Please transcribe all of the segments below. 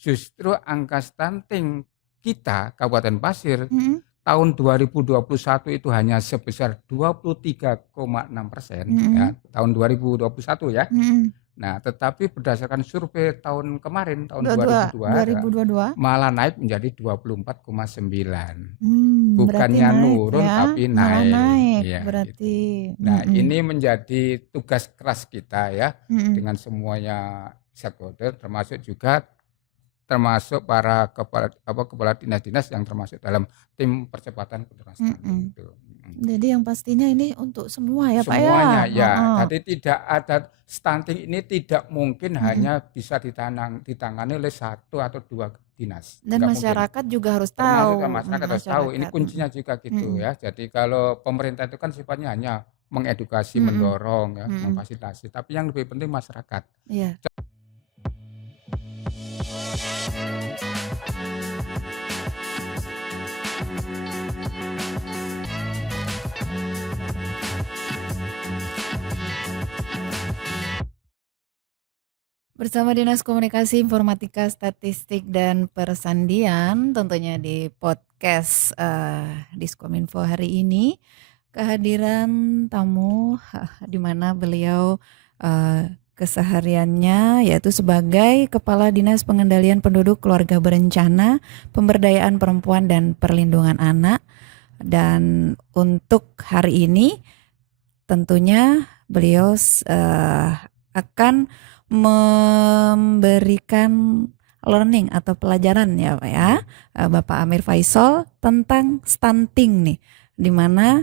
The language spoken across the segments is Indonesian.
justru angka stunting kita Kabupaten Pasir Mm-mm. tahun 2021 itu hanya sebesar 23,6% ya, tahun 2021 ya. Mm-mm. Nah, tetapi berdasarkan survei tahun kemarin tahun 2022. malah naik menjadi 24,9. Berarti Bukannya naik nurun ya, tapi malah naik naik ya berarti. gitu. Nah, ini menjadi tugas keras kita ya dengan semuanya stakeholder termasuk para kepala dinas-dinas yang termasuk dalam tim percepatan penurunan stunting itu. Jadi yang pastinya ini untuk semua ya Pak ya. Semuanya ya. Jadi tidak ada stunting ini tidak mungkin hanya bisa ditangani oleh satu atau dua dinas. Dan Nggak masyarakat mungkin. juga harus Termasuk tahu. masyarakat harus tahu. Ini kuncinya juga gitu ya. Jadi kalau pemerintah itu kan sifatnya hanya mengedukasi, mendorong, ya, memfasilitasi. Tapi yang lebih penting masyarakat. Iya. Bersama Dinas Komunikasi Informatika Statistik dan Persandian tentunya di podcast Diskominfo hari ini kehadiran tamu di mana beliau kesehariannya yaitu sebagai Kepala Dinas Pengendalian Penduduk Keluarga Berencana, Pemberdayaan Perempuan dan Perlindungan Anak. Dan untuk hari ini tentunya beliau akan memberikan learning atau pelajaran ya Pak ya, Bapak Amir Faisal tentang stunting nih, di mana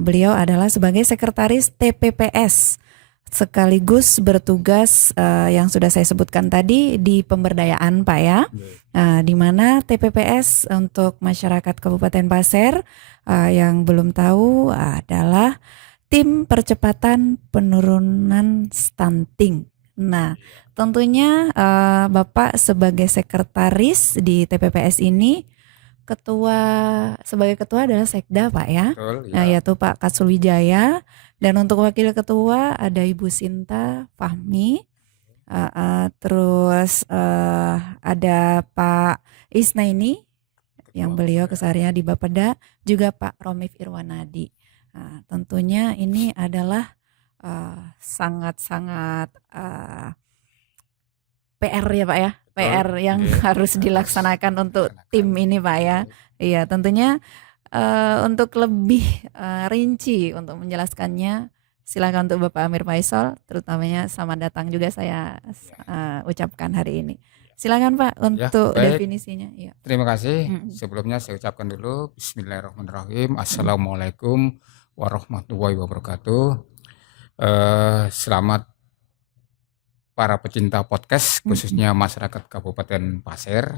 beliau adalah sebagai sekretaris TPPS sekaligus bertugas yang sudah saya sebutkan tadi di pemberdayaan Pak ya, di mana TPPS untuk masyarakat Kabupaten Pasir yang belum tahu adalah tim percepatan penurunan stunting. Nah, tentunya Bapak sebagai sekretaris di TPPS ini sebagai ketua adalah Sekda Pak ya. Betul, ya. Yaitu Pak Katsul Wijaya, dan untuk wakil ketua ada Ibu Sinta Fahmi, terus ada Pak Isnaini yang beliau kesehariannya di Bapeda, juga Pak Romif Irwanadi. Nah, tentunya ini adalah sangat-sangat PR ya Pak ya, PR yang harus dilaksanakan untuk tim ini Pak ya. Iya, tentunya untuk lebih rinci untuk menjelaskannya silakan untuk Bapak Amir Faisal, terutamanya selamat datang juga saya ucapkan hari ini. Silakan Pak untuk definisinya. Ya. Terima kasih. Sebelumnya saya ucapkan dulu Bismillahirrahmanirrahim. Assalamualaikum warahmatullahi wabarakatuh. Selamat para pecinta podcast khususnya masyarakat Kabupaten Pasir.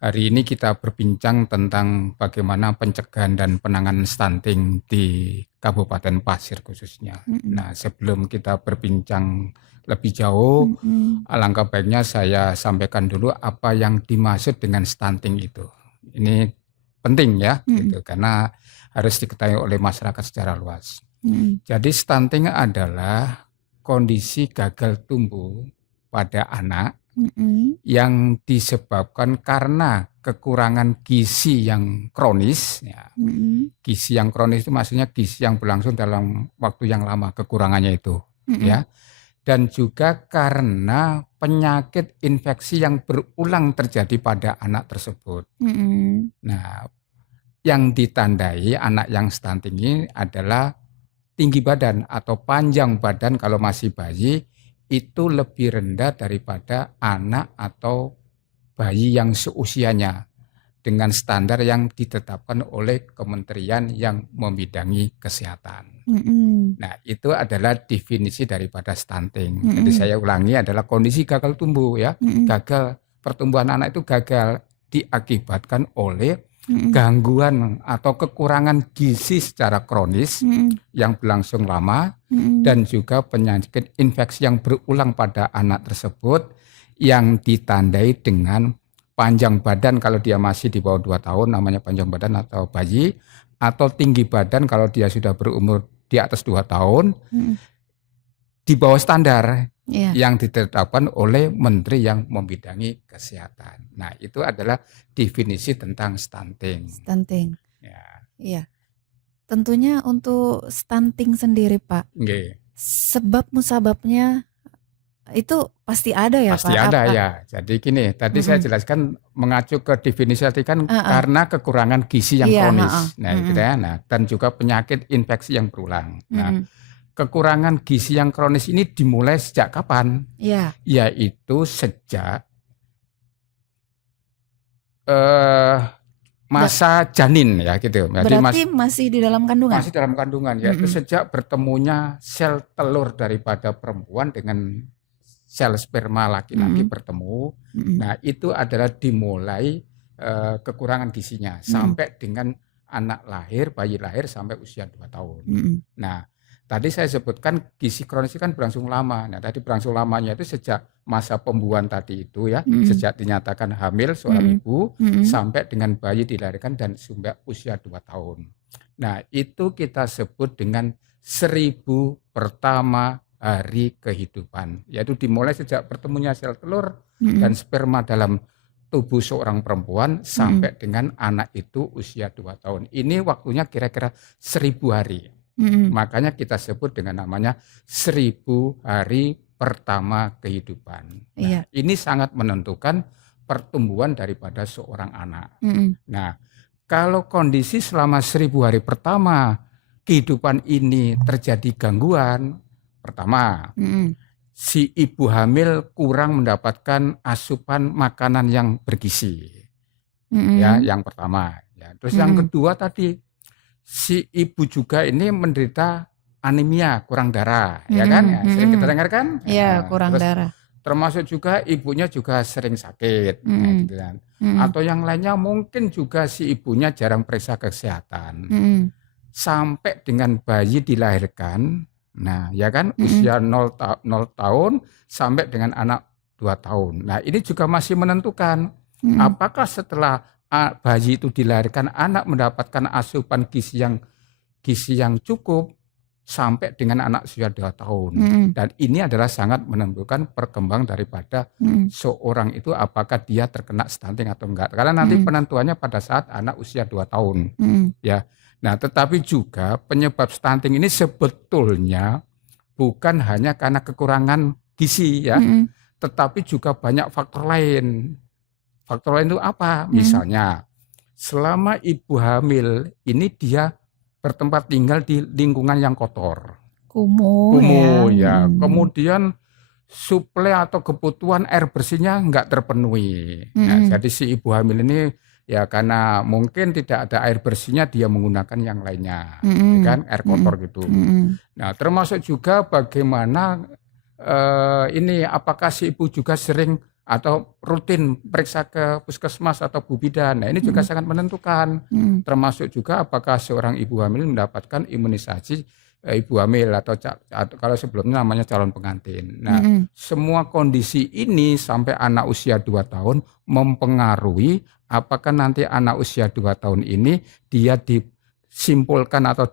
Hari ini kita berbincang tentang bagaimana pencegahan dan penanganan stunting di Kabupaten Pasir khususnya. Nah, sebelum kita berbincang lebih jauh, alangkah baiknya saya sampaikan dulu apa yang dimaksud dengan stunting itu. Ini penting ya, gitu, karena harus diketahui oleh masyarakat secara luas. Jadi stunting adalah kondisi gagal tumbuh pada anak yang disebabkan karena kekurangan gizi yang kronis. Ya. Gizi yang kronis itu maksudnya gizi yang berlangsung dalam waktu yang lama, kekurangannya itu. Ya. Dan juga karena penyakit infeksi yang berulang terjadi pada anak tersebut. Nah, yang ditandai anak yang stunting ini adalah tinggi badan atau panjang badan kalau masih bayi itu lebih rendah daripada anak atau bayi yang seusianya dengan standar yang ditetapkan oleh kementerian yang membidangi kesehatan. Nah, itu adalah definisi daripada stunting. Jadi saya ulangi adalah kondisi gagal tumbuh ya. Gagal pertumbuhan anak itu gagal diakibatkan oleh gangguan atau kekurangan gizi secara kronis yang berlangsung lama dan juga penyakit infeksi yang berulang pada anak tersebut yang ditandai dengan panjang badan kalau dia masih di bawah 2 tahun namanya panjang badan atau bayi, atau tinggi badan kalau dia sudah berumur di atas 2 tahun di bawah standar Iya, yang ditetapkan oleh menteri yang membidangi kesehatan. Nah, itu adalah definisi tentang stunting. stunting. Ya, Iya. Tentunya untuk stunting sendiri, Pak, nggih. sebab musababnya itu pasti ada ya, Pasti Pak? ada Apa? ya. Jadi gini, tadi saya Mm-mm. jelaskan mengacu ke definisi tadi kan Heeh. karena kekurangan gizi yang Iya, heeh. kronis. Nah, gitu Mm-mm. ya. Nah, dan juga penyakit infeksi yang berulang. Nah, Mm-mm. kekurangan gizi yang kronis ini dimulai sejak kapan? Iya, Yaitu sejak eh, da- masa janin ya gitu. Jadi berarti masih di dalam kandungan. masih dalam kandungan, yaitu Mm-mm. sejak bertemunya sel telur daripada perempuan dengan sel sperma laki-laki Mm-mm. bertemu. Mm-mm. Nah, itu adalah dimulai kekurangan gizinya Mm-mm. sampai dengan anak lahir, bayi lahir sampai usia 2 tahun. Mm-mm. Nah, tadi saya sebutkan gizi kronis itu kan berlangsung lama. Nah, tadi berlangsung lamanya itu sejak masa pembuahan tadi itu ya, Mm-mm. sejak dinyatakan hamil seorang Mm-mm. ibu Mm-mm. sampai dengan bayi dilahirkan dan sampai usia 2 tahun. Nah, itu kita sebut dengan 1000 pertama hari kehidupan, yaitu dimulai sejak bertemunya sel telur dan Mm-mm. sperma dalam tubuh seorang perempuan Mm-mm. sampai dengan anak itu usia 2 tahun. Ini waktunya kira-kira 1000 hari. Mm-mm. Makanya kita sebut dengan namanya 1000 hari pertama kehidupan. Nah, Iya. ini sangat menentukan pertumbuhan daripada seorang anak. Mm-mm. Nah, kalau kondisi selama 1000 hari pertama kehidupan ini terjadi gangguan, pertama, Mm-mm. si ibu hamil kurang mendapatkan asupan makanan yang bergizi. Ya, Mm-mm. yang pertama. Ya, terus yang Mm-mm. kedua tadi, si ibu juga ini menderita anemia, kurang darah, ya kan? Mm-mm. Ya, sering kita Mm-mm. dengar kan? Iya, Ya, kurang terus darah. termasuk juga ibunya juga sering sakit, nah, Mm-mm. gitu kan. Mm-mm. Atau yang lainnya mungkin juga si ibunya jarang periksa kesehatan. Mm-mm. Sampai dengan bayi dilahirkan, nah ya kan Mm-mm. usia 0 tahun sampai dengan anak 2 tahun. Nah, ini juga masih menentukan Mm-mm. apakah setelah bayi itu dilahirkan anak mendapatkan asupan gizi yang cukup sampai dengan anak usia 2 tahun. Mm-mm. Dan ini adalah sangat menentukan perkembangan daripada Mm-mm. seorang itu apakah dia terkena stunting atau enggak. Karena nanti Mm-mm. penentuannya pada saat anak usia 2 tahun. Mm-mm. Ya. Nah, tetapi juga penyebab stunting ini sebetulnya bukan hanya karena kekurangan gizi ya, Mm-mm. tetapi juga banyak faktor lain. Faktor lain itu apa? Mm-mm. Misalnya, selama ibu hamil ini dia bertempat tinggal di lingkungan yang kotor, Kumuh ya. kumuh ya. Mm. Kemudian suplai atau kebutuhan air bersihnya nggak terpenuhi. Nah, Mm-mm. jadi si ibu hamil ini ya karena mungkin tidak ada air bersihnya dia menggunakan yang lainnya, ya Mm-mm. kan, air Mm-mm. kotor gitu. Mm-mm. Nah, termasuk juga bagaimana ini apakah si ibu juga sering atau rutin periksa ke puskesmas atau Bu Bidan. Nah, ini juga Mm-mm. sangat menentukan. Mm-mm. Termasuk juga apakah seorang ibu hamil mendapatkan imunisasi ibu hamil atau kalau sebelumnya namanya calon pengantin. Nah, Mm-mm. semua kondisi ini sampai anak usia 2 tahun mempengaruhi apakah nanti anak usia 2 tahun ini dia disimpulkan atau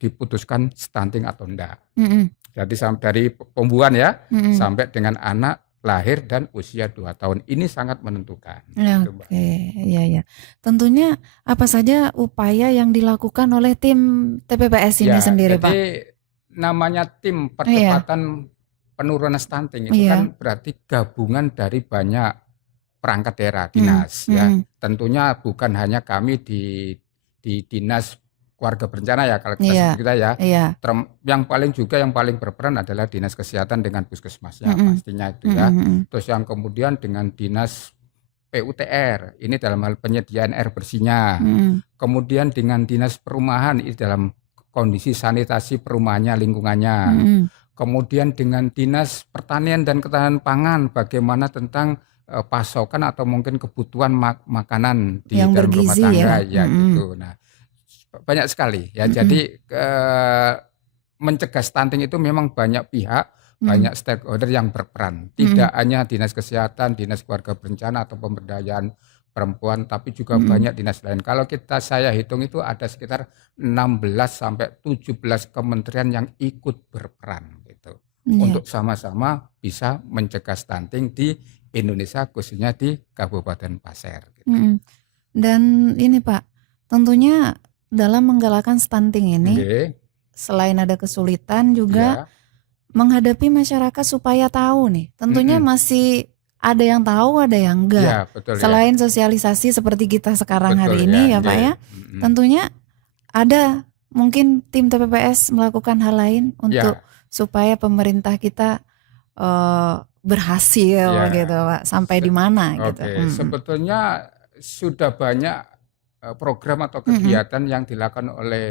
diputuskan stunting atau enggak. Mm-mm. Jadi dari pembuahan ya Mm-mm. sampai dengan anak lahir dan usia 2 tahun ini sangat menentukan. Gitu, Mbak. Oke, iya ya. Tentunya apa saja upaya yang dilakukan oleh tim TPPS ini Ya, sendiri, Pak? jadi namanya tim Iya, percepatan penurunan stunting itu iya. kan berarti gabungan dari banyak perangkat daerah, Mm, dinas ya. mm, Tentunya bukan hanya kami di Dinas Keluarga Berencana ya kalau kita iya, sebut kita ya. iya. Yang paling berperan adalah Dinas Kesehatan dengan Puskesmasnya Mm-mm, pastinya itu ya. mm-mm, Terus yang kemudian dengan Dinas PUTR, ini dalam hal penyediaan air bersihnya. mm-mm, Kemudian dengan Dinas Perumahan, ini dalam kondisi sanitasi perumahannya, lingkungannya. mm-mm. Kemudian dengan Dinas Pertanian dan Ketahanan Pangan, bagaimana tentang pasokan atau mungkin kebutuhan makanan di Yang dalam rumah bergizi tangga, ya. ya Mm-mm, gitu. Nah, banyak sekali ya. mm-mm, Jadi mencegah stunting itu memang banyak pihak, mm, banyak stakeholder yang berperan. mm-mm, Tidak hanya Dinas Kesehatan, Dinas Keluarga Berencana atau Pemberdayaan Perempuan, tapi juga mm-mm. banyak dinas lain. Kalau saya hitung itu ada sekitar 16 sampai 17 kementerian yang ikut berperan gitu Iya. untuk sama-sama bisa mencegah stunting di Indonesia, khususnya di Kabupaten Pasir gitu. Mm-mm. Dan ini Pak, tentunya dalam menggalakkan stunting ini, Nggih, selain ada kesulitan juga iya, menghadapi masyarakat supaya tahu nih. Tentunya mhm, masih ada yang tahu, ada yang enggak. iya betul ya, Selain sosialisasi seperti kita sekarang betul hari ya, ini ya Pak nggih, ya, mhm, tentunya ada mungkin tim TPPS melakukan hal lain untuk iya, supaya pemerintah kita berhasil iya. gitu Pak. Sampai Se di mana gitu. Oke, sebetulnya sudah banyak, program atau Mm-mm. kegiatan yang dilakukan oleh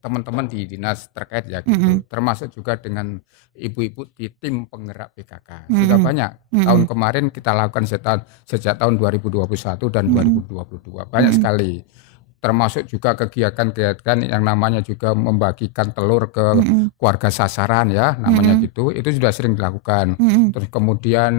teman-teman di dinas terkait ya Mm-mm. gitu, termasuk juga dengan ibu-ibu di tim penggerak PKK. Sudah Mm-mm. banyak, tahun Mm-mm. kemarin kita lakukan sejak tahun 2021 dan Mm-mm. 2022, banyak Mm-mm. sekali. Termasuk juga kegiatan-kegiatan yang namanya juga membagikan telur ke Mm-mm. keluarga sasaran ya, namanya Mm-mm. gitu, itu sudah sering dilakukan. Mm-mm. Terus kemudian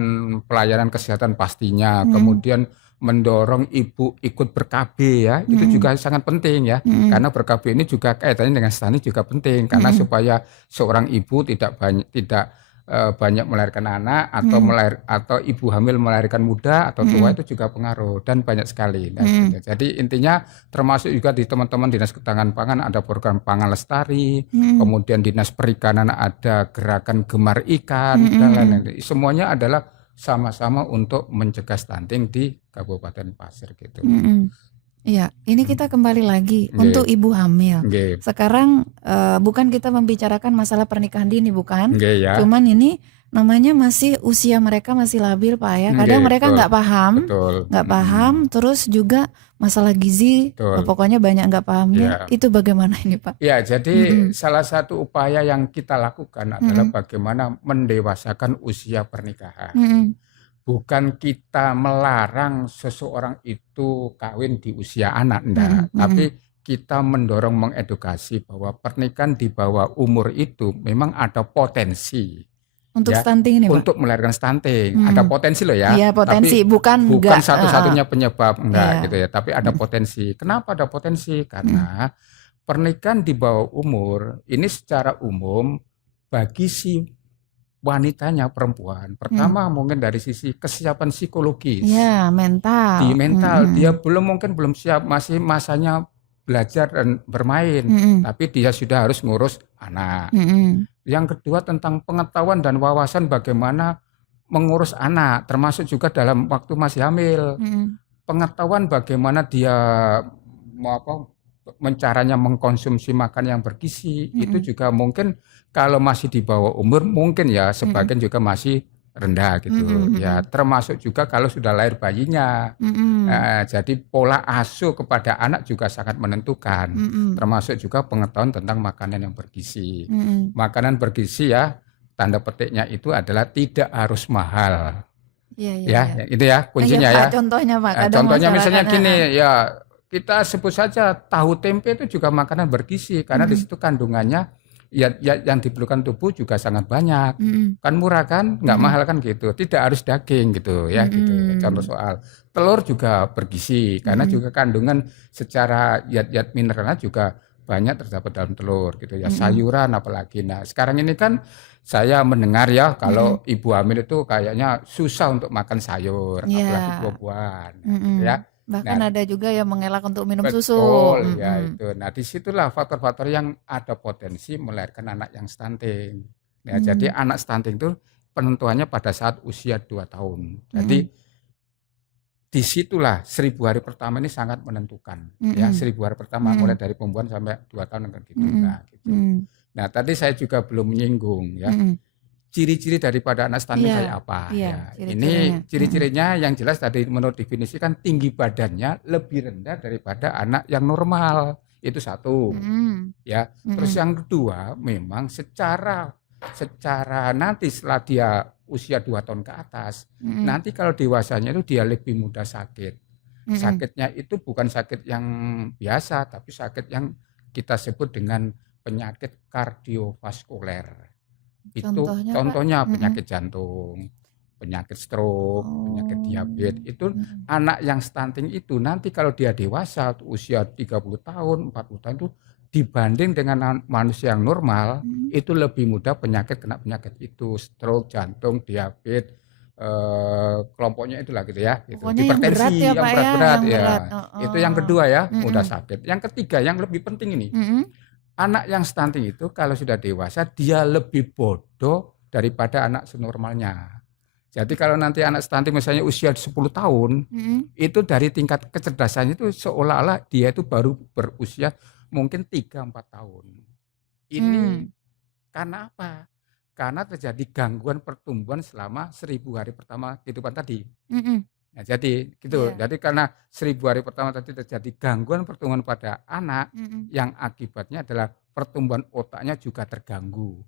pelayanan kesehatan pastinya, Mm-mm. kemudian mendorong ibu ikut ber-KB ya, itu Mm-mm. juga sangat penting ya. Mm-mm. Karena ber-KB ini juga kaitannya dengan stunting juga penting, karena Mm-mm. supaya seorang ibu tidak banyak melahirkan anak Mm-mm. atau ibu hamil melahirkan muda atau tua, Mm-mm. itu juga pengaruh dan banyak sekali. Nah, Mm-mm. gitu. Jadi intinya termasuk juga di teman-teman Dinas Ketahanan Pangan ada program Pangan Lestari, Mm-mm. kemudian Dinas Perikanan ada gerakan Gemar Ikan dan Mm-mm. lain-lain. Semuanya adalah sama-sama untuk mencegah stunting di Kabupaten Pasir gitu. Mm-mm. Iya, ini Hmm. kita kembali lagi Nggih, untuk ibu hamil. nggih, Sekarang bukan kita membicarakan masalah pernikahan dini, bukan. nggih ya. Cuman ini namanya masih usia mereka masih labil, Pak ya. Nggih, Kadang mereka betul. nggak Betul. paham. Terus juga masalah gizi, Betul. pokoknya banyak nggak pahamnya. Ya. Itu bagaimana ini, Pak? Ya, jadi Mm-mm. salah satu upaya yang kita lakukan adalah Mm-mm. bagaimana mendewasakan usia pernikahan. Mm-mm. Bukan kita melarang seseorang itu kawin di usia anak, Mm-mm. enggak. Tapi Mm-mm. kita mendorong mengedukasi bahwa pernikahan di bawah umur itu memang ada potensi Untuk ya stunting ini, Pak. untuk melahirkan stunting. Ada Mm-mm. potensi loh ya, Iya, tapi potensi bukan bukan enggak. satu-satunya penyebab enggak Iya. gitu ya, tapi ada Mm-mm. potensi. Kenapa ada potensi? Mm-mm. Karena pernikahan di bawah umur ini secara umum bagi si wanitanya perempuan, Mm. pertama mungkin dari sisi kesiapan psikologis, Ya, di mental. mental dia Mm-mm. belum siap, masih masanya belajar dan bermain, Mm-mm. tapi dia sudah harus ngurus anak. Mm-mm. Yang kedua tentang pengetahuan dan wawasan bagaimana mengurus anak, termasuk juga dalam waktu masih hamil. Mm-mm. Pengetahuan bagaimana dia mau apa caranya mengkonsumsi makan yang bergizi, itu Mm-mm. juga mungkin kalau masih di bawah umur mungkin ya Mm-mm. sebagian juga masih rendah gitu ya, Mm-mm. termasuk juga kalau sudah lahir bayinya. Mm-mm. Jadi pola asuh kepada anak juga sangat menentukan, Mm-mm. termasuk juga pengetahuan tentang makanan yang bergizi. Mm-mm. Makanan bergizi ya, tanda petiknya itu adalah tidak harus mahal. Iya, iya, Ya, iya. itu ya Iya, kuncinya Pak, ya. contohnya Pak, kadang Contohnya masyarakat. misalnya gini, ya kita sebut saja tahu tempe itu juga makanan bergizi karena di Mm-mm. situ kandungannya ya yang diperlukan tubuh juga sangat banyak. Mm-mm. Kan murah kan, nggak Mm-mm. mahal kan gitu. Tidak harus daging gitu ya gitu. Contoh Mm-mm. soal telur juga bergizi karena Mm-mm. juga kandungan secara zat-zat mineralnya juga banyak terdapat dalam telur gitu ya. Mm-mm. Sayuran apalagi. Nah, sekarang ini kan saya mendengar ya Mm-mm. kalau ibu hamil itu kayaknya susah untuk makan sayur, apalagi Iya. buah-buahan, nah, gitu Mm-mm. ya. Bahkan Nah, ada juga yang mengelak untuk minum susu. betul ya Mm-mm. itu. Nah, disitulah faktor-faktor yang ada potensi melahirkan anak yang stunting. Ya, jadi Mm. anak stunting itu penentuannya pada saat usia 2 tahun. Jadi Mm-mm. disitulah 1000 hari pertama ini sangat menentukan. Ya, Mm-mm. 1000 hari pertama mulai Mm-mm. dari pembuahan sampai 2 tahun kan gitu. Mm-mm. Nah, gitu. Mm. Nah, tadi saya juga belum menyinggung ya. Mm-mm. Ciri-ciri daripada anak stunting Iya, kayak apa iya, ya. ciri-cirinya. Ini ciri-cirinya yang jelas tadi menurut definisi kan tinggi badannya lebih rendah daripada anak yang normal. Itu satu Mm-mm. ya. Terus Mm-mm. yang kedua memang secara secara nanti setelah dia usia 2 tahun ke atas, Mm-mm. nanti kalau dewasanya itu dia lebih mudah sakit. Mm-mm. Sakitnya itu bukan sakit yang biasa, tapi sakit yang kita sebut dengan penyakit kardiovaskuler. Itu Contohnya, Pak? contohnya Mm-mm. penyakit jantung, penyakit stroke, penyakit Oh. diabetes. Itu Mm-mm. anak yang stunting itu nanti kalau dia dewasa usia 30 tahun, 40 tahun itu dibanding dengan manusia yang normal, Mm. itu lebih mudah kena penyakit itu, stroke, jantung, diabetes, kelompoknya itulah gitu ya, gitu. Pokoknya yang berat ya Hipertensi, yang Pak ya, berat-berat yang ya. berat. Itu yang Oh. kedua ya, mudah Mm-mm. sakit. Yang ketiga yang lebih penting ini, Mm-mm. anak yang stunting itu kalau sudah dewasa dia lebih bodoh daripada anak senormalnya. Jadi kalau nanti anak stunting misalnya usia 10 tahun, Mm-mm. itu dari tingkat kecerdasannya itu seolah-olah dia itu baru berusia mungkin 3-4 tahun. Ini Mm. karena apa? Karena terjadi gangguan pertumbuhan selama 1000 hari pertama kehidupan tadi. Mm-mm. Nah, jadi gitu. Iya. Jadi karena 1000 hari pertama tadi terjadi gangguan pertumbuhan pada anak Mm-mm. yang akibatnya adalah pertumbuhan otaknya juga terganggu.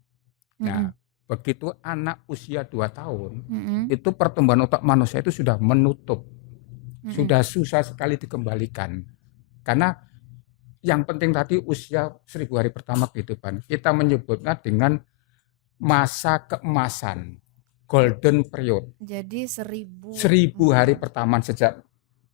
Nah, Mm-mm. begitu anak usia 2 tahun, Mm-mm. itu pertumbuhan otak manusia itu sudah menutup. Mm-mm. Sudah susah sekali dikembalikan. Karena yang penting tadi usia 1000 hari pertama kehidupan. Kita menyebutnya dengan masa keemasan, golden period. Jadi 1000 1000 hari pertama sejak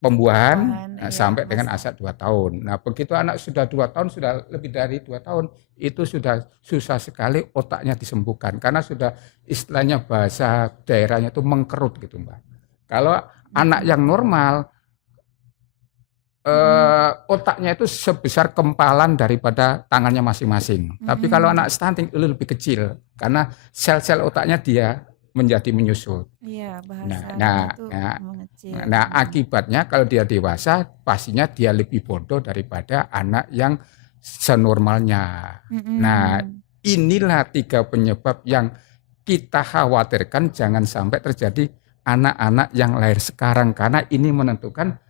pembuahan iya, sampai dengan masa. asak 2 tahun. Nah, begitu anak sudah 2 tahun, sudah lebih dari 2 tahun, itu sudah susah sekali otaknya disembuhkan. Karena sudah istilahnya bahasa daerahnya itu mengkerut gitu Mbak. Kalau anak yang normal, otaknya itu sebesar kempalan daripada tangannya masing-masing. Tapi kalau anak stunting itu lebih kecil, karena sel-sel otaknya dia menjadi menyusut. Iya, Nah, bahasanya tuh mengecil. nah akibatnya kalau dia dewasa, pastinya dia lebih bodoh daripada anak yang senormalnya. Nah, inilah 3 penyebab yang kita khawatirkan jangan sampai terjadi anak-anak yang lahir sekarang, karena ini menentukan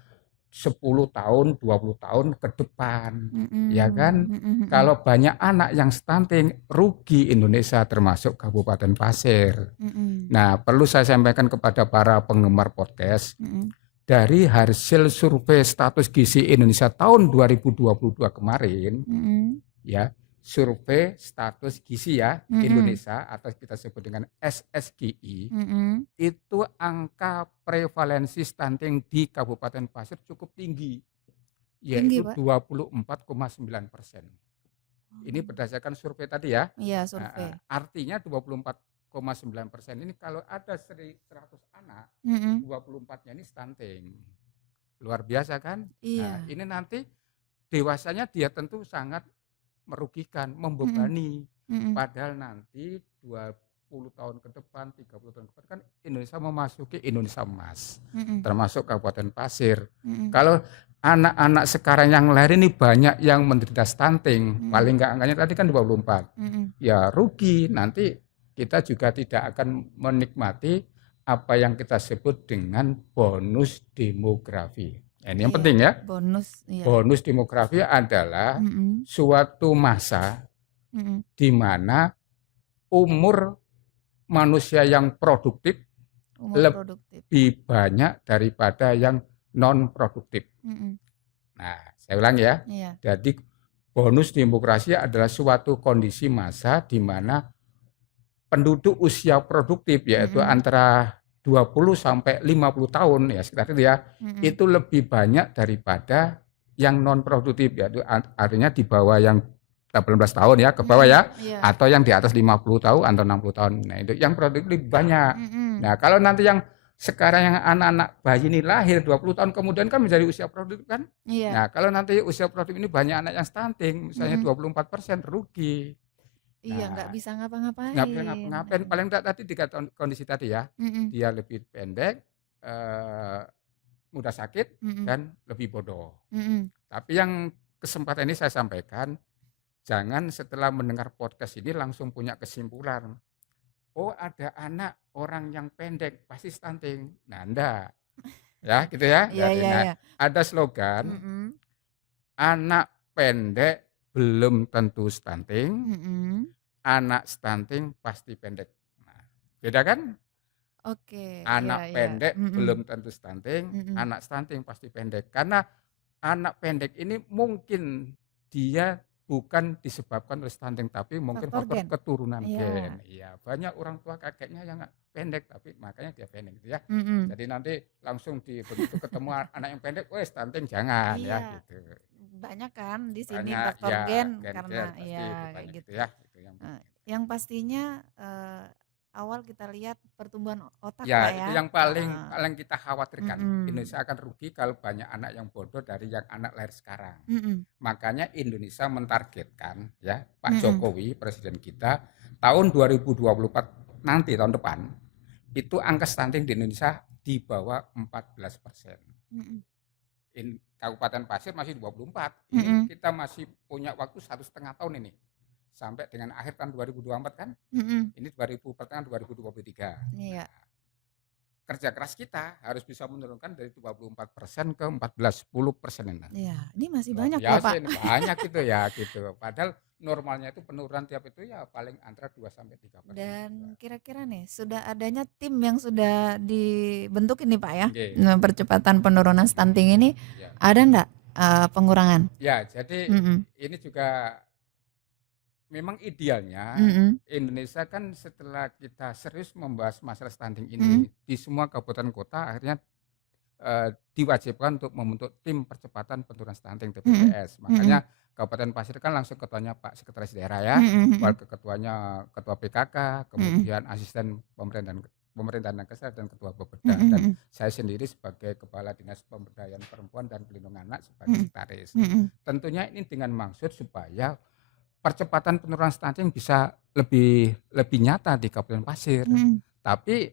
10 tahun, 20 tahun ke depan, ya kan? Kalau banyak anak yang stunting, rugi Indonesia termasuk Kabupaten Pasir. Nah, perlu saya sampaikan kepada para penggemar podcast, dari hasil survei status gizi Indonesia tahun 2022 kemarin, ya, survei status gizi ya Indonesia atau kita sebut dengan SSGI, itu angka prevalensi stunting di Kabupaten Pasir cukup tinggi, yaitu 24,9%. Ini berdasarkan survei tadi ya. Iya, survei. Artinya 24,9% ini kalau ada 100 anak, 24-nya ini stunting. Luar biasa kan? Iya. Nah, ini nanti dewasanya dia tentu sangat merugikan, membebani. Padahal nanti 20 tahun ke depan, 30 tahun ke depan kan Indonesia memasuki Indonesia emas, termasuk Kabupaten Pasir. Kalau anak-anak sekarang yang lahir ini banyak yang menderita stunting, paling enggak angkanya tadi kan 24. Ya rugi, nanti kita juga tidak akan menikmati apa yang kita sebut dengan bonus demografi. Ini yang penting ya. Bonus demografi adalah suatu masa di mana umur manusia yang produktif lebih banyak daripada yang non produktif. Nah, saya ulang ya. Jadi bonus demografi adalah suatu kondisi masa di mana penduduk usia produktif yaitu antara 20 sampai 50 tahun ya sekitar itu ya, itu lebih banyak daripada yang non produktif, yaitu artinya di bawah yang 18 tahun ya, ke bawah ya, atau yang di atas 50 tahun atau 60 tahun. Nah, itu yang produktif lebih banyak. Nah, kalau nanti yang sekarang yang anak-anak bayi ini lahir 20 tahun kemudian kan menjadi usia produktif kan? Nah, kalau nanti usia produktif ini banyak anak yang stunting, misalnya 24%, rugi. Iya, nggak bisa ngapa-ngapain. Nggak bisa ngapa-ngapain, paling enggak tadi di kondisi tadi ya, dia lebih pendek, mudah sakit, dan lebih bodoh. Tapi yang kesempatan ini saya sampaikan, jangan setelah mendengar podcast ini langsung punya kesimpulan, oh ada anak orang yang pendek pasti stunting. Nah, enggak. Ya, gitu ya. Nah, ada slogan, anak pendek belum tentu stunting, anak stunting pasti pendek. Nah, beda kan? Oke. Anak pendek belum tentu stunting, anak stunting pasti pendek. Karena anak pendek ini mungkin dia bukan disebabkan oleh stunting, tapi mungkin faktor keturunan gen. Iya, banyak orang tua kakeknya yang pendek, tapi makanya dia pendek gitu ya. Jadi nanti langsung begitu ketemu anak yang pendek, stunting jangan ya gitu. banyak kan di sini Banyak faktor ya, gen gen karena pasti ya itu kayak banyak itu gitu. ya, itu yang Nah, penting. yang pastinya awal kita lihat pertumbuhan otak Ya, Pak itu ya. yang paling Heeh. paling kita khawatirkan. Mm-mm. Indonesia akan rugi kalau banyak anak yang bodoh dari yang anak lahir sekarang. Mm-mm. Makanya Indonesia mentargetkan ya Pak Mm-mm. Jokowi presiden kita tahun 2024 nanti tahun depan itu angka stunting di Indonesia di bawah 14%. Mm-mm. Kabupaten Pasir masih 24. Ini Mm-mm. kita masih punya waktu 1,5 tahun ini sampai dengan akhir tahun 2024 kan. Mm-mm. Ini 2000 pertengahan 2023. Iya. Nah, kerja keras kita harus bisa menurunkan dari 24% ke 14, 10% ini. Iya, ini masih Luar banyak loh Pak. biasa ini banyak gitu ya gitu. Padahal normalnya itu penurunan tiap itu ya paling antara 2 sampai 3%. Dan kira-kira nih sudah adanya tim yang sudah dibentuk ini Pak ya, Oke. nah, percepatan penurunan stunting ini Ya. ada enggak pengurangan? Ya, jadi Mm-mm. ini juga memang idealnya Mm-mm. Indonesia kan setelah kita serius membahas masalah stunting Mm-mm. ini di semua kabupaten kota akhirnya diwajibkan untuk membentuk tim percepatan penurunan stunting Mm-mm. TPPS. Mm-mm. Makanya Kabupaten Pasir kan langsung ketuanya Pak Sekretaris Daerah ya, Mm-mm. wakil ketuanya Ketua PKK, Mm-mm. kemudian asisten pemerintahan dan kesehatan dan Ketua Bapeda, dan Mm-mm. saya sendiri sebagai Kepala Dinas Pemberdayaan Perempuan dan Pelindungan Anak sebagai Mm-mm. sekretaris. Mm-mm. Tentunya ini dengan maksud supaya percepatan penurunan stunting bisa lebih nyata di Kabupaten Pasir. Mm-mm. Tapi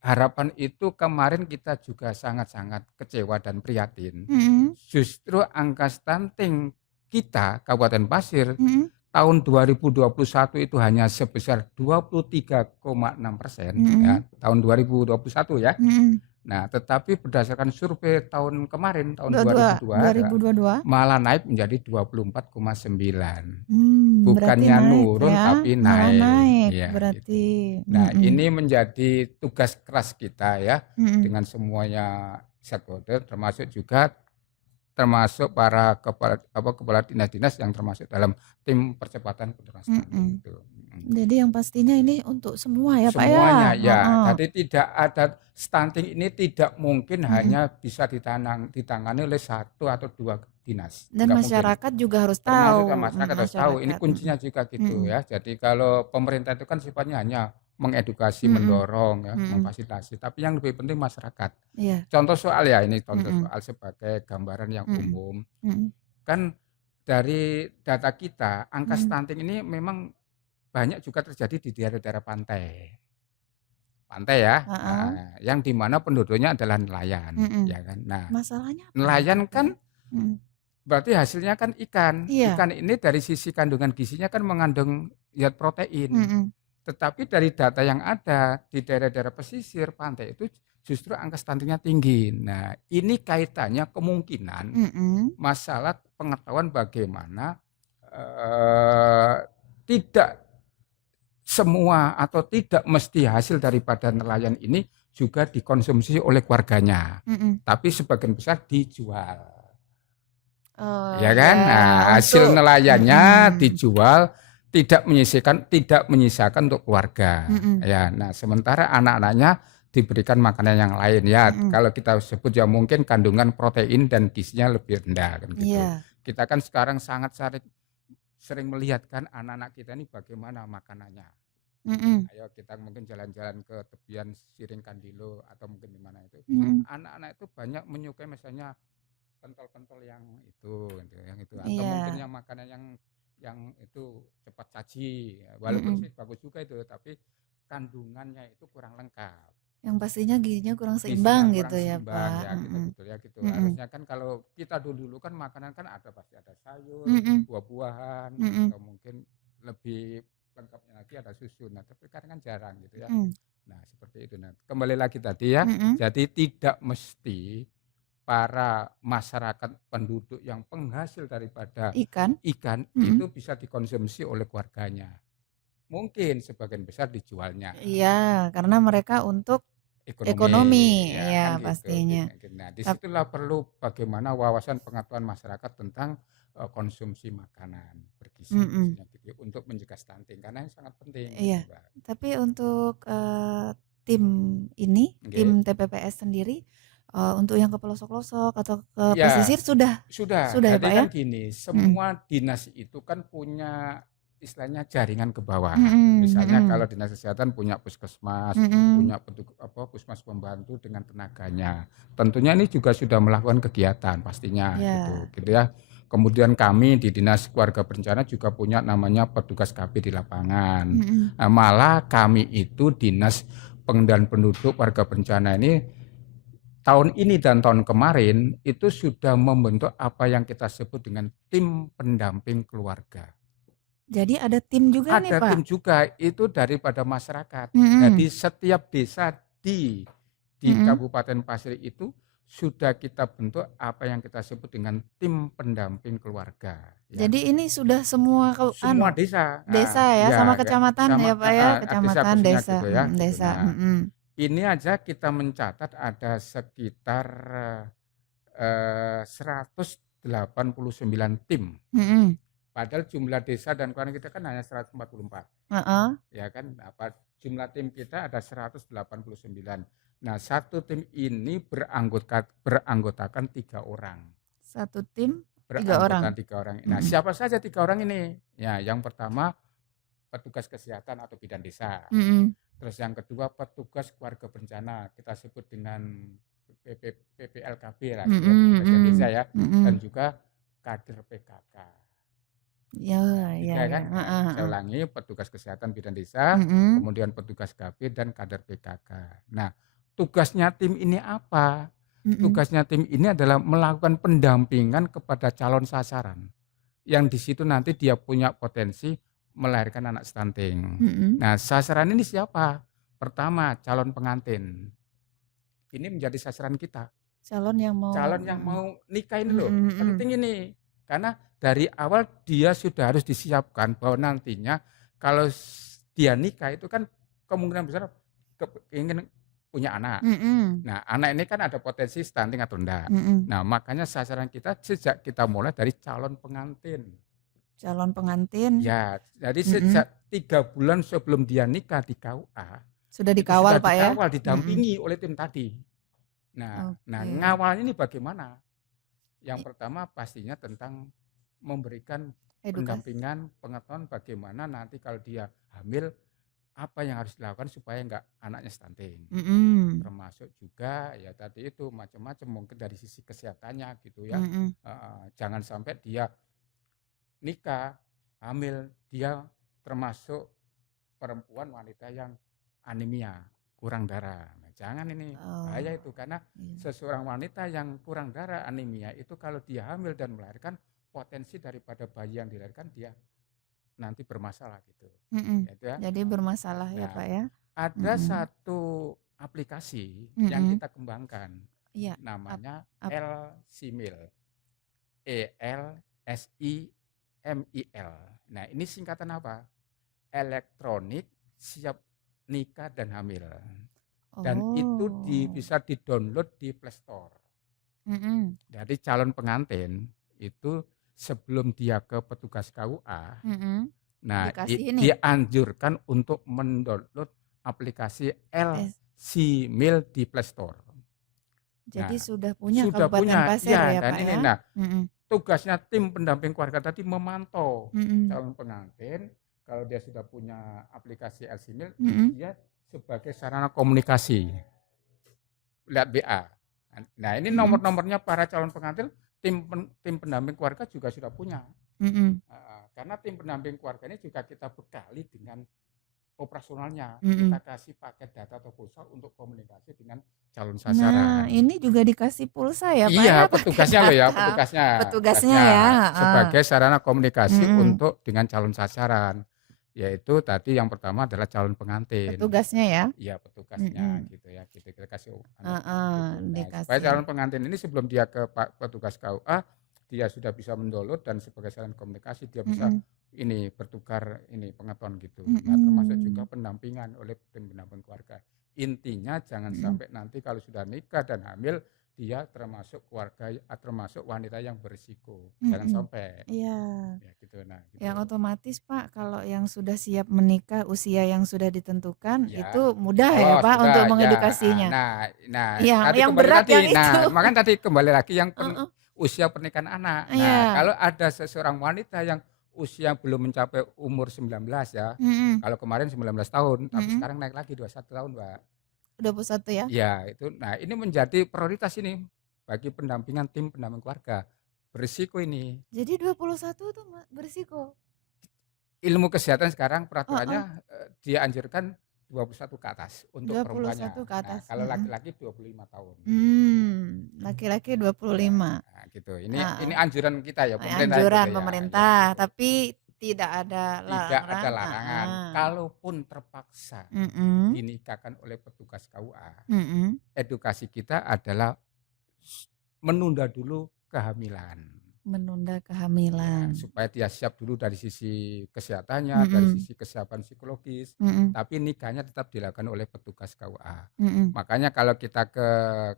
harapan itu kemarin kita juga sangat-sangat kecewa dan prihatin. Mm-mm. Justru angka stunting kita Kabupaten Pasir Mm-mm. tahun 2021 itu hanya sebesar 23,6% ya, tahun 2021 ya. Mm-mm. Nah, tetapi berdasarkan survei tahun kemarin tahun 2022. malah naik menjadi 24,9. Berarti Bukannya naik nurun ya, tapi malah naik naik ya berarti. gitu. Nah, ini menjadi tugas keras kita ya Mm-mm. dengan semuanya stakeholder termasuk para kepala dinas-dinas yang termasuk dalam tim percepatan penurunan stunting itu. Jadi yang pastinya ini untuk semua ya Pak ya. Semuanya ya. Heeh. Jadi tidak ada stunting ini tidak mungkin hanya bisa ditangani oleh satu atau dua dinas. Dan Nggak masyarakat mungkin. juga harus Termasuk tahu. masyarakat harus tahu. Ini Masyarakat. kuncinya juga gitu ya. Jadi kalau pemerintah itu kan sifatnya hanya mengedukasi, mendorong, ya, memfasilitasi. Tapi yang lebih penting masyarakat. Iya. Contoh soal ya ini contoh soal sebagai gambaran yang umum. Kan dari data kita angka stunting ini memang banyak juga terjadi di daerah-daerah pantai ya, nah, yang dimana penduduknya adalah nelayan, ya kan. Nah, masalahnya apa nelayan ya, kan berarti hasilnya kan ikan. Iya. Ikan ini dari sisi kandungan gizinya kan mengandung zat protein. Tetapi dari data yang ada di daerah-daerah pesisir pantai itu justru angka stuntingnya tinggi. Nah, ini kaitannya kemungkinan masalah pengetahuan bagaimana tidak semua atau tidak mesti hasil daripada nelayan ini juga dikonsumsi oleh keluarganya, tapi sebagian besar dijual. Ya kan? Ya, nah, hasil nelayannya dijual, tidak menyisakan untuk keluarga. Ya, nah sementara anak-anaknya diberikan makanan yang lain ya. Kalau kita sebut ya mungkin kandungan protein dan gizinya lebih rendah kan gitu. Kita kan sekarang sangat sering melihat kan anak-anak kita ini bagaimana makanannya. Ayo kita mungkin jalan-jalan ke tepian Siring Kandilo atau mungkin di mana itu. Anak-anak itu banyak menyukai misalnya pentol-pentol yang itu atau mungkin yang makanan yang itu cepat saji. Walaupun sih bagus juga itu, tapi kandungannya itu kurang lengkap. Yang pastinya gizinya kurang seimbang gitu ya Pak. Ya, betul ya gitu. Harusnya kan kalau kita dulu kan makanan kan pasti ada sayur, buah-buahan, atau mungkin lebih lengkapnya lagi ada susu. Nah, tapi kan jarang gitu ya. Nah, seperti itu. Nah, kembali lagi tadi ya. Jadi tidak mesti para masyarakat penduduk yang penghasil daripada ikan itu bisa dikonsumsi oleh keluarganya. Mungkin sebagian besar dijualnya. Iya, karena mereka untuk ekonomi ya kan pastinya. Gitu. Nah, disitulah perlu bagaimana wawasan pengetahuan masyarakat tentang konsumsi makanan bergizi gitu, untuk mencegah stunting karena ini sangat penting. Iya. Gitu, tapi untuk tim ini, tim TPPS sendiri Untuk yang ke pelosok-pelosok atau ke Ya, pesisir sudah sudah. sudah ya, Jadi Pak, ya? kan gini, Mhm. semua dinas itu kan punya istilahnya jaringan ke bawah. Mhm Misalnya mhm. kalau dinas kesehatan punya puskesmas, Mhm. punya puskesmas pembantu dengan tenaganya. Tentunya ini juga sudah melakukan kegiatan pastinya gitu, Ya. gitu ya. Kemudian kami di Dinas Keluarga Berencana juga punya namanya petugas KB di lapangan. Mhm. Nah, malah kami itu Dinas Pengendalian Penduduk Warga Berencana ini tahun ini dan tahun kemarin itu sudah membentuk apa yang kita sebut dengan tim pendamping keluarga. Jadi ada tim juga nih, Ada Pak? tim juga itu daripada masyarakat. Jadi Mhm. setiap desa di Mhm. Kabupaten Pasir itu sudah kita bentuk apa yang kita sebut dengan tim pendamping keluarga, ya. Jadi ini sudah semua Semua desa, desa ya, sama ya kecamatan sama ya, Pak, ya? desa Kecamatan, khususnya desa, gitu ya gitu. desa, Nah, mhm. ini aja kita mencatat ada sekitar 189 tim. Mhm. Padahal jumlah desa dan kelurahan kita kan hanya 144. Heeh. Ya kan, apa jumlah tim kita ada 189. Nah, satu tim ini beranggotakan 3 orang. Satu tim 3 Beranggotakan orang? 3 orang. Nah, Mhm. siapa saja 3 orang ini? Ya, yang pertama petugas kesehatan atau bidan desa. Mhm. Terus yang kedua petugas keluarga berencana, kita sebut dengan PPLKB lah, Mhm ya, petugas desa mhm. ya, dan Mhm. juga kader PKK. Ya ya Tiga ya, kan, nah, heeh saya heeh. ulangi, petugas kesehatan bidan desa, Mhm. kemudian petugas KB dan kader PKK. Nah, tugasnya tim ini apa? Mhm. Tugasnya tim ini adalah melakukan pendampingan kepada calon sasaran, yang di situ nanti dia punya potensi melahirkan anak stunting. Mhm. Nah, sasaran ini siapa? Pertama, calon pengantin. Ini menjadi sasaran kita. Calon yang mau Calon yang mau nikah ini loh, mhm mhm. penting ini. Karena dari awal dia sudah harus disiapkan bahwa nantinya kalau dia nikah itu kan kemungkinan besar ingin punya anak. Mhm. Nah, anak ini kan ada potensi stunting atau enggak. Mhm. Nah, makanya sasaran kita sejak kita mulai dari calon pengantin. Calon pengantin, Ya, jadi mhm. sejak 3 bulan sebelum dia nikah di KUA, Sudah itu sudah dikawal, Pak, ya? dikawal, Mhm. didampingi oleh tim tadi. Nah, Oke. ngawal ini bagaimana? Yang I pertama pastinya tentang memberikan Edukasi. pendampingan, pengetahuan bagaimana nanti kalau dia hamil, apa yang harus dilakukan supaya enggak anaknya stunting. Mhm. Termasuk juga ya tadi itu macam-macam mungkin dari sisi kesehatannya gitu ya. Mhm. Jangan sampai dia nikah, hamil, dia termasuk perempuan wanita yang anemia, kurang darah. Nah, jangan ini, Oh, bahaya itu karena iya. seseorang wanita yang kurang darah, anemia itu kalau dia hamil dan melahirkan, potensi daripada bayi yang dilahirkan dia nanti bermasalah gitu. Mhm. Ya, itu ya. Jadi bermasalah ya, Nah, Pak, ya? ada Mhm. satu aplikasi yang Mhm. kita kembangkan Iya. Ap namanya ap Elsimil. ELSIMIL. Nah, ini singkatan apa? Elektronik siap nikah dan hamil. Dan itu Oh. bisa di-download di Play Store. Mhm. Jadi calon pengantin itu sebelum dia ke petugas KUA, Mhm. nah Dikasih ini, dianjurkan untuk mendownload aplikasi es Elsimil di Play Store. jadi Nah, sudah punya sudah Kabupaten punya, Pasir ya, ya, dan Pak, ini, ya? nah, Mhm. tugasnya tim pendamping keluarga tadi memantau Mhm. calon pengantin, kalau dia sudah punya aplikasi Elsimil, Mhm. dia sebagai sarana komunikasi, lihat BA. Nah, ini Mhm. nomor-nomornya para calon pengantin, tim pendamping keluarga juga sudah punya. Mhm. Karena tim pendamping keluarga ini juga kita bekali dengan operasionalnya. Mhm. Kita kasih paket data atau pulsa untuk komunikasi dengan calon Nah, sasaran. ini juga dikasih pulsa ya, Pak, ya, Iya, pakai petugasnya loh ya, data. Petugasnya ya, heeh. sebagai sarana komunikasi Mhm. untuk dengan calon sasaran. Yaitu tadi yang pertama adalah calon pengantin. Petugasnya ya? Iya, petugasnya Mhm. gitu ya. Kita kasih Heeh, gitu. Nah, supaya dikasih. calon pengantin ini sebelum dia ke petugas KUA, dia sudah bisa mendownload dan sebagai sarana komunikasi dia bisa Mhm. ini bertukar ini pengetahuan gitu. Nah, termasuk juga Mhm. pendampingan oleh tim pendamping keluarga. Intinya jangan Mhm. sampai nanti kalau sudah nikah dan hamil dia termasuk termasuk wanita yang berisiko. Jangan Mm-mm. sampai Iya. ya gitu. Nah, Yang gitu. otomatis Pak, kalau yang sudah siap menikah usia yang sudah ditentukan Ya. itu mudah ya Oh, Pak untuk sudah ya. mengedukasinya. Nah, tadi Yang kembali berat tadi. yang itu. Nah, makanya tadi kembali lagi yang Heeh. usia pernikahan anak. Nah, Iya. kalau ada seseorang wanita yang usia belum mencapai umur 19 ya. Mm-mm. Kalau kemarin 19 tahun, tapi Mm-mm. sekarang naik lagi 21 tahun, Mbak. 21 ya. Ya, itu. Nah, ini menjadi prioritas ini bagi pendampingan tim pendamping keluarga. Berisiko ini. Jadi 21 tuh berisiko. Ilmu kesehatan sekarang Heeh. peraturannya dianjurkan 21 ke atas untuk perempuannya. 21 ke Nah, atas. kalau Mm-mm. laki-laki 25 tahun. Laki-laki Ya, 25. nah gitu. Ini Ah, anjuran kita ya, pemerintah anjuran gitu ya. pemerintah, Ya, gitu. tapi tidak ada Tidak ada larang. larangan. Kalaupun terpaksa Mm-mm. dinikahkan oleh petugas KUA, Mm-mm. edukasi kita adalah menunda dulu kehamilan. Menunda Ya, kehamilan. supaya dia siap dulu dari sisi kesehatannya, dari Mm-mm. sisi kesiapan psikologis, Mm-mm. tapi nikahnya tetap dilakukan oleh petugas KUA. Mm-mm. Makanya kalau kita ke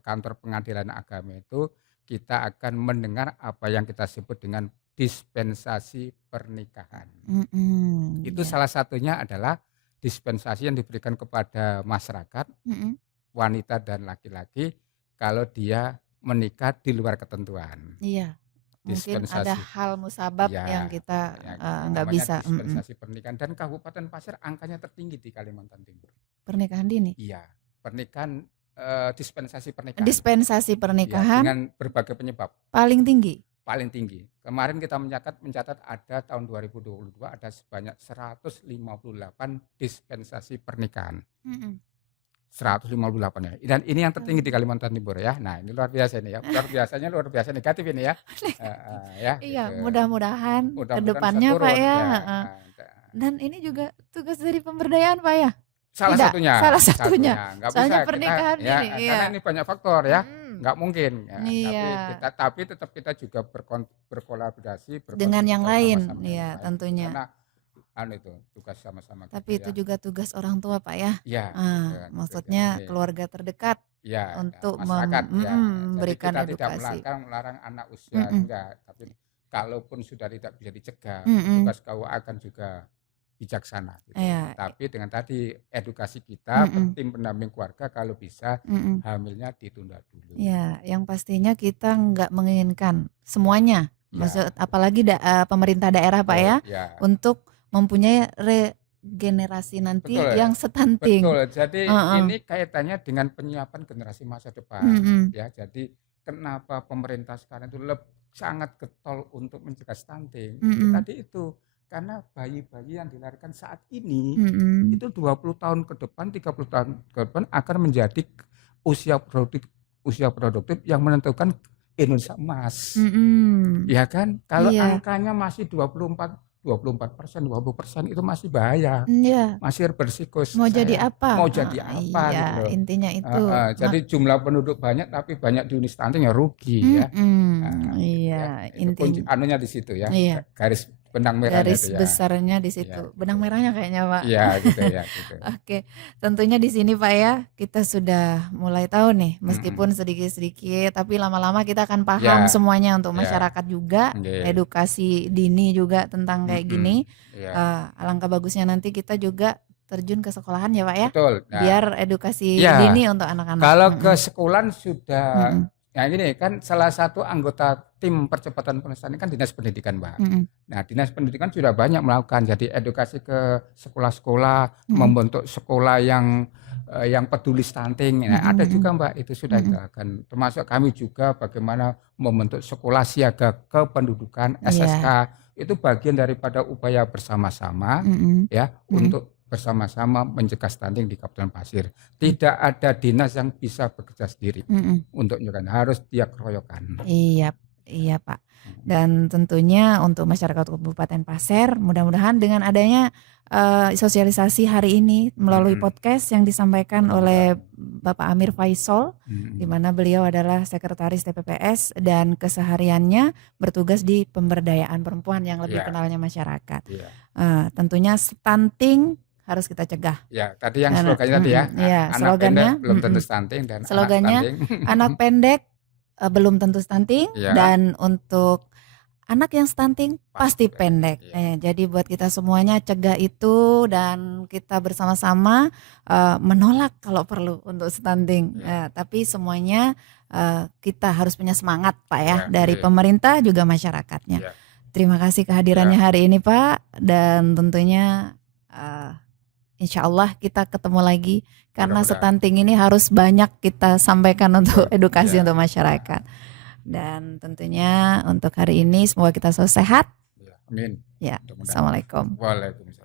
kantor pengadilan agama itu, kita akan mendengar apa yang kita sebut dengan dispensasi pernikahan. Mm-mm. Itu Ya. salah satunya adalah dispensasi yang diberikan kepada masyarakat, Mm-mm. wanita dan laki-laki, kalau dia menikah di luar ketentuan. Iya. Mungkin ada Dispensasi. hal musabab Ya, yang kita ya, nggak namanya bisa. dispensasi pernikahan, dan Kabupaten Pasir angkanya tertinggi di Kalimantan Timur. Pernikahan dini. Iya, pernikahan dispensasi pernikahan. Dispensasi Ya, pernikahan dengan berbagai penyebab paling tinggi. paling tinggi. Kemarin kita mencatat ada tahun 2022 ada sebanyak 158 dispensasi pernikahan. Mm-mm. 158 ya. Dan ini yang tertinggi di Kalimantan Timur ya. Nah, ini luar biasa ini ya. Luar biasa negatif ini ya. Ya, Iya, gitu. mudah-mudahan ke Mudah-mudahan bisa depannya Pak turun ya. ya. Dan ini juga tugas dari pemberdayaan Pak ya. Salah Tidak, satunya. salah satunya. Nggak Soalnya bisa pernikahan kita, ya, dini, iya. karena ini banyak faktor ya. Mm. Nggak mungkin ya. Iya. Tapi tetap kita juga berkolaborasi, Dengan yang lain, sama-sama iya, yang lain. tentunya. Karena itu tugas sama-sama Tapi gitu itu juga tugas orang tua Pak ya. ya. Maksudnya Jadi, keluarga terdekat ya, untuk masyarakat ya. memberikan Jadi kita edukasi. tidak melarang anak usia enggak, tapi kalaupun sudah tidak bisa dicegah, tugas KUA akan juga bijaksana gitu. Iya. Tapi dengan tadi edukasi kita, tim pendamping keluarga kalau bisa hamilnya ditunda dulu. Ya, yang pastinya kita nggak menginginkan semuanya. Maksud apalagi pemerintah daerah Pak ya, untuk mempunyai regenerasi nanti yang stunting. Betul. Jadi ini kaitannya dengan penyiapan generasi masa depan ya. Jadi kenapa pemerintah sekarang itu sangat getol untuk mencegah stunting? Tadi itu karena bayi-bayi yang dilahirkan saat ini itu 20 tahun ke depan, 30 tahun ke depan akan menjadi usia produktif yang menentukan Indonesia emas. Ya kan? Kalau angkanya masih 24%, 20% itu masih bahaya. Iya. Masih berisiko. Mau jadi apa? Mau jadi apa iya, gitu loh. Intinya itu. Jadi jumlah penduduk banyak tapi banyak di stunting ya rugi ya. Iya, ya, intinya anunya di situ ya. Iya. Garis benang merahnya garis itu ya. besarnya di situ. Ya, benang merahnya kayaknya Pak. Iya gitu ya. Gitu. Oke, tentunya di sini Pak ya kita sudah mulai tahu nih, meskipun sedikit-sedikit, tapi lama-lama kita akan paham semuanya untuk masyarakat juga, edukasi dini juga tentang kayak gini. Alangkah bagusnya nanti kita juga terjun ke sekolahan ya Pak ya. Betul. Nah, biar edukasi dini untuk anak-anak. Kalau ke sekolahan sudah. Nah ini kan salah satu anggota tim percepatan penulisan ini kan Dinas Pendidikan Mbak. Nah Dinas Pendidikan sudah banyak melakukan, jadi edukasi ke sekolah-sekolah, membentuk sekolah yang peduli stunting. Nah, ada juga Mbak, itu sudah dilakukan. Termasuk kami juga bagaimana membentuk sekolah siaga kependudukan SSK. Itu bagian daripada upaya bersama-sama ya untuk bersama-sama mencegah stunting di Kabupaten Pasir. Tidak ada dinas yang bisa bekerja sendiri untuk mencegah, harus dia keroyokan. Iya Pak. Dan tentunya untuk masyarakat Kabupaten Pasir, mudah-mudahan dengan adanya sosialisasi hari ini melalui podcast yang disampaikan oleh Bapak Amir Faisal, di mana beliau adalah sekretaris TPPS dan kesehariannya bertugas di pemberdayaan perempuan yang lebih kenalnya masyarakat. Tentunya stunting harus kita cegah. Ya, tadi yang slogannya tadi ya. Iya, anak slogannya pendek belum tentu stunting dan slogannya anak stunting. anak pendek belum tentu stunting, Ya. dan untuk anak yang stunting pasti Pasti pendek. pendek, iya. Jadi buat kita semuanya cegah itu, dan kita bersama-sama menolak kalau perlu untuk stunting. Iya. Tapi semuanya kita harus punya semangat Pak ya, Iya, dari iya. pemerintah juga masyarakatnya. Iya. Terima kasih kehadirannya Ya. hari ini Pak, dan tentunya insya Allah kita ketemu lagi, karena Mudah-mudahan. stunting ini harus banyak kita sampaikan untuk Betul. edukasi Ya. untuk masyarakat. Dan tentunya untuk hari ini semoga kita selalu sehat. Ya. Amin. Ya, Mudah-mudahan. Assalamualaikum. Waalaikumsalam.